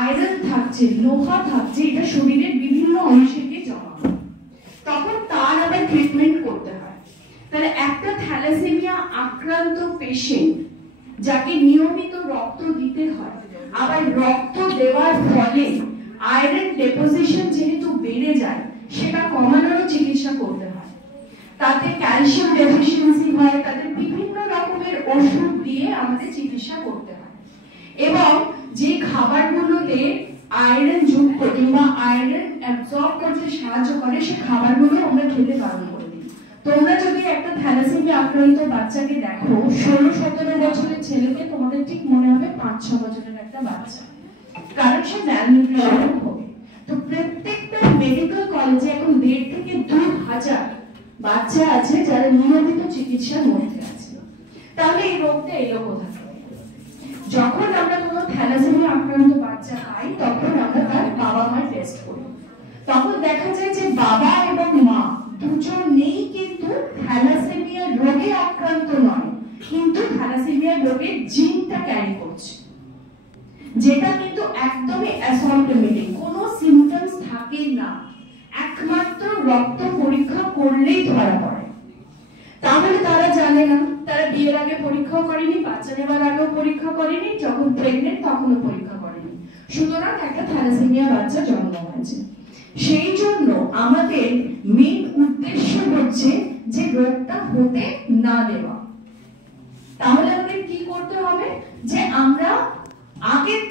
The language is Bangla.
আয়রন থাকছে, লোহা থাকছে, এটা শরীরের বিভিন্ন অংশে গিয়ে জমা হয়, তখন তার আবার ট্রিটমেন্ট করতে হয়। তাহলে একটা থ্যালাসেমিয়া আক্রান্ত পেশেন্ট যাকে নিয়মিত রক্ত দিতে হয়, আবার রক্ত দেওয়ার ফলে আয়রন ডেপোজিশন যেহেতু বেড়ে যায়, সেটা কমানোর চিকিৎসা করতে হয়। তাতে ক্যালসিয়াম ডেফিসিয়েন্সি হয়, তাদের বিভিন্ন রকমের ওষুধ দিয়ে আমাদের চিকিৎসা করতে হয়। এবং যে খাবারগুলোতে আয়রন যুক্ত কিংবা আয়রন অ্যাবজর্ব করতে সাহায্য করে, সে খাবারগুলো আমরা খেতে বারণ করে দিই। তোমরা যদি একটা থ্যালাসেমিয়া আক্রান্ত বাচ্চাকে দেখো, 16-17 বছরের ছেলেকে, তোমাদের ঠিক মনে হবে 5-6 বছরের একটা বাচ্চা, কারণ সে ম্যালনিউট্রিশন হবে। তো প্রত্যেকটা মেডিকেল কলেজে এখন 1,500 থেকে 2,000 বাচ্চা আছে যারা নিয়মিত চিকিৎসার মধ্যে আছে। তাহলে এই রোগটা এলো কোথা থেকে? যখন আমরা কোনো থ্যালাসেমিয়া আক্রান্ত বাচ্চা পাই, তখন আমরা তার বাবা মার টেস্ট করি। তখন দেখা যায় যে বাবা এবং মা দুজনেই কিন্তু থ্যালাসেমিয়া রোগে আক্রান্ত নয়, কিন্তু থ্যালাসেমিয়া রোগের জিনটা ক্যারি করছে, যেটা কিন্তু একদমই অ্যাসিম্পটোমেটিক, কোনো সিমটমস থাকে না, একমাত্র রক্ত পরীক্ষা করলেই ধরা পড়ে। তাহলে তারা জানে না, তারা বিয়ের আগে পরীক্ষা করেনি, বাচ্চা নেবার আগেও পরীক্ষা করেনি, যখন প্রেগনেন্ট তখনও পরীক্ষা করেনি, সুতরাং একটা থ্যালাসেমিয়া বাচ্চা জন্ম হয়েছে। সেই জন্য আমাদের মেইন উদ্দেশ্য হচ্ছে যে রোগটা হতে না দেওয়া। তাহলে আমাদের কি করতে হবে? যে আমরা আগে